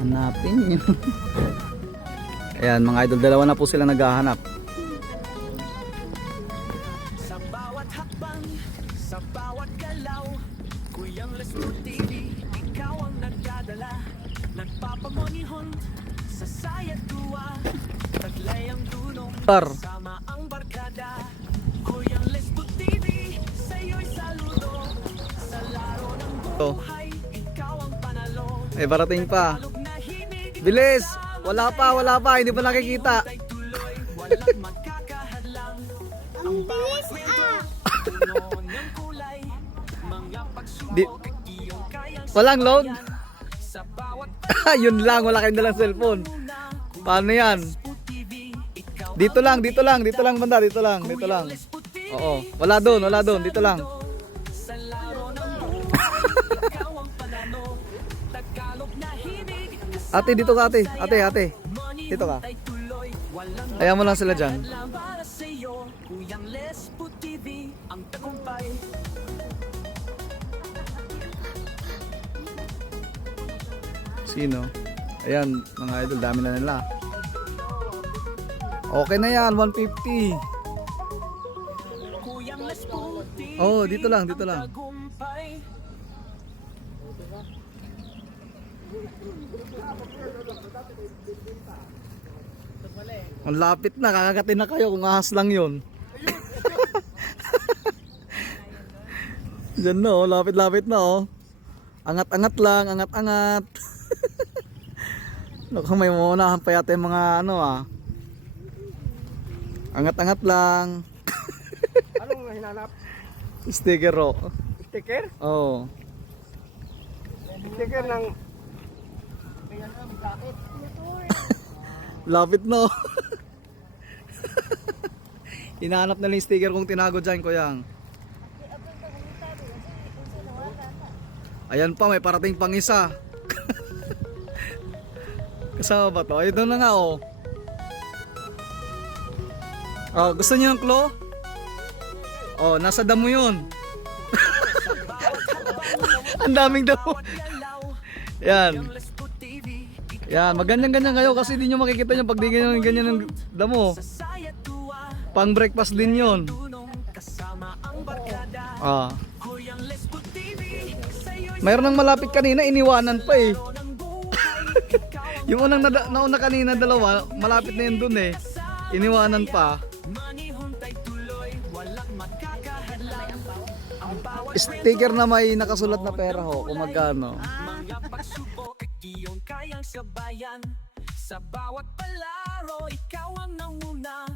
Hanapin yun. Ayan mga idol, dalawa na po sila naghahanap. Sa bawat hakbang, sa bawat galaw, Kuyang Lesbo TV, ikaw ang nagdadala. Nagpapamonihon sa sayat tuwa, taglay ang dunong, sama ang barkada. Kuyang Lesbo TV, sa'yo'y saludo. Sa laro ng buhay, ikaw ang panalo. Eh parating pa. Tagalog na hinig, Bilis! Wala pa, hindi pa nakikita. ay tuloy, walang magkakahadlang. Ang bawat kwento, puno ng kulay, mga pagsubok, iyong kayang Walang load. sa bawat Yun lang, wala kayong dalang cellphone. Paano yan? TV, ikaw Dito lang banda, dito lang. Oo, wala doon, dito lang. sa laro ng buhay, ikaw ang panalo. Tagalog na hinig, Ate, dito ka ate. Dito ka. ay tuloy, walang Ayaw mo lang sila dyan. lang para sa'yo. Kuyang Lesbo TV, ang tagumpay. Sino? Ayan, mga idol, dami na nila. Okay na yan, 150. Kuyang Lesbo TV, Oh, dito lang. ang tagumpay. Ang lapit na, kakagatin na kayo kung ahas lang yun. Diyan na oh, lapit na oh. Angat-angat lang, angat-angat. Naku, may maunahan pa yata yung mga ano ah. Angat-angat lang. Anong hinanap? Sticker oh. Sticker? Oh. Sticker ng... Lapit na oh. Hinahanap na lang yung sticker kung tinago dyan, Kuyang. Ayan pa, may parating pang isa. Kasama ba to? Ito na nga oh. Oh, gusto niyo ng claw? Oh, nasa damo yun. Ang daming damo. Yan. Lesbo TV, Yan, magganyan-ganyan kayo kasi di nyo makikita nyo pag di ganyan ng damo. sa sayat tuwa, Pang breakfast din yun. dunong, kasama ang barkada. Ah. Kuyang Lesbo TV, sa'yo'y Mayroon nang malapit kanina, iniwanan pa eh. laro ng buhay, ikaw ang Yung unang nauna kanina dalawa, malapit na yun dun eh. Iniwanan pa. manihuntay tuloy, walang magkakahadlang. Ang bawat Sticker na may nakasulat na pera ho, kung magkano. mga pagsubok, iyong kayang sabayan. Sa bawat palaro, ikaw ang nanguna.